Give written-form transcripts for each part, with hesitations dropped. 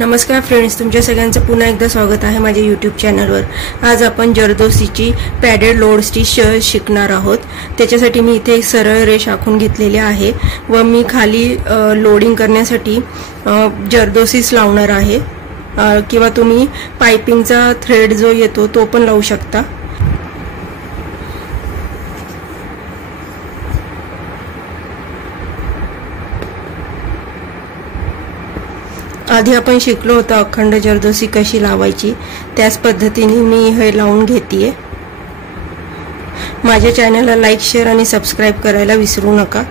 नमस्कार फ्रेंड्स, तुमच्या सगळ्यांचं पुन्हा एकदा स्वागत आहे माझ्या यूट्यूब चॅनलवर। आज आपण जरदोसीची पॅडेड लोड स्टिच शिकणार आहोत। त्याच्यासाठी मी इथे एक सरळ रेष आखून घेतलेली आहे व मी खाली लोडिंग करण्यासाठी जरदोसीस लावणार आहे किंवा तुम्ही पाइपिंगचा थ्रेड जो येतो तो पण लावू शकता। आधी आपण शिकलो होतो अखंड जरदोसी कशी लावायची, त्याच पद्धतीने मी हे लावून घेतेय। माझ्या चॅनलला लाईक, शेअर आणि सबस्क्राइब करायला विसरू नका।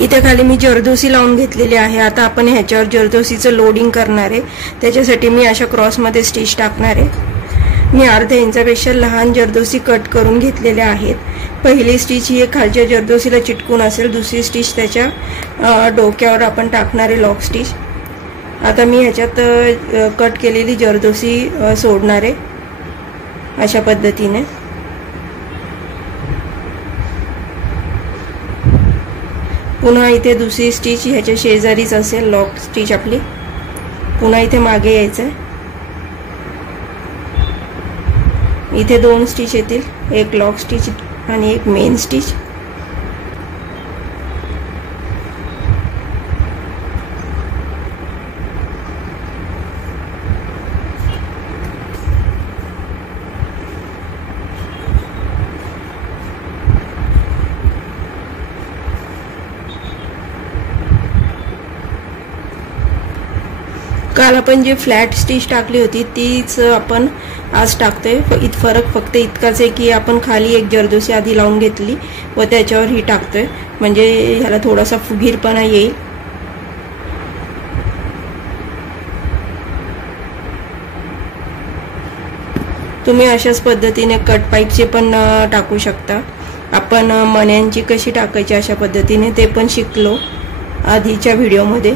इथे खाली मी जरदोसी लावून घेतलेली आहे। आता आपण ह्याच्यावर जरदोसीचं लोडिंग करणार आहे। त्याच्यासाठी मी अशा क्रॉस मध्ये स्टिच टाकणार आहे। मी अर्ध्या इंचापेक्षा लहान जरदोसी कट करून घेतलेले आहेत। पहिली स्टिच ही खालच्या जरदोसीला चिटकून असेल, दुसरी स्टिच त्याच्या डोक्यावर आपण टाकणार आहे लॉक स्टिच। आता मी ह्याच्यात कट केलेली जरदोसी सोडणार आहे अशा पद्धतीने। पुन्हा इथे दुसरी स्टिच ह्याच्या शेजारीच असेल लॉक स्टिच आपली। पुन्हा इथे मागे यायचं आहे। इथे दोन स्टिच येतील, एक लॉक स्टिच आणि एक मेन स्टिच। काल आपण जे फ्लॅट स्टिच टाकली होती तीच आपण आज टाकतोय। फरक फक्त इतकाच आहे की आपण खाली एक जरदोसी आधी लावून घेतली व त्याच्यावर ही टाकतोय, म्हणजे ह्याला थोडासा फुगीरपणा येईल। तुम्ही अशाच पद्धतीने कट पाईपचे पण टाकू शकता। आपण मण्यांची कशी टाकायची अशा पद्धतीने ते पण शिकलो आधीच्या व्हिडिओमध्ये।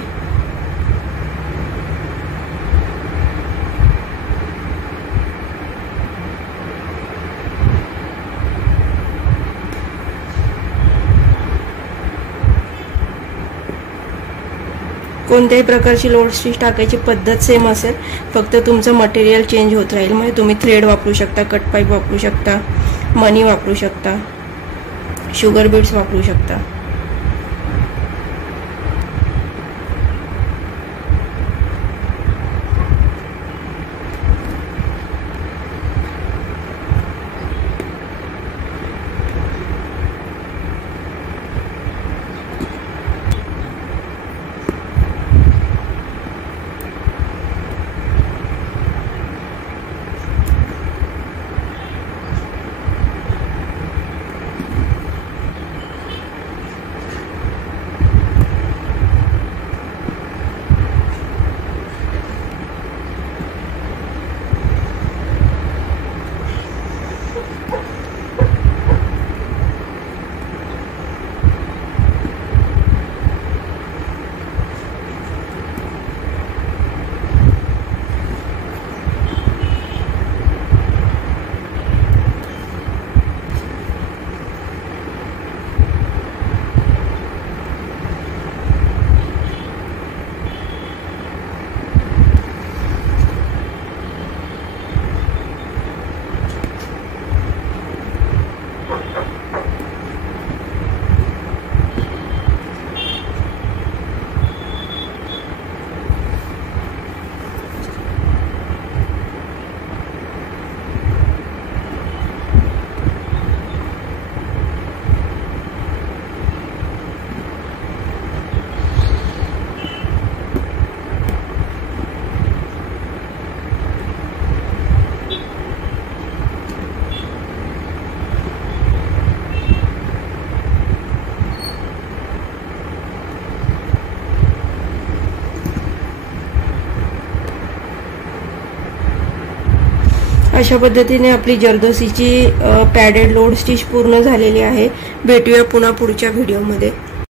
कोणत्याही प्रकारची लोड स्टिच टाकायची पद्धत सेम असेल, फक्त तुमचं मटेरियल चेंज होत राहील। म्हणजे तुम्ही थ्रेड वापरू शकता, कट पाईप वापरू शकता, मनी वापरू शकता, शुगर बीड्स वापरू शकता। अशा पद्धतीने आपली जरदोसीची पॅडेड लोड स्टिच पूर्ण झालेली आहे। भेटूया पुन्हा पुढच्या व्हिडिओमध्ये।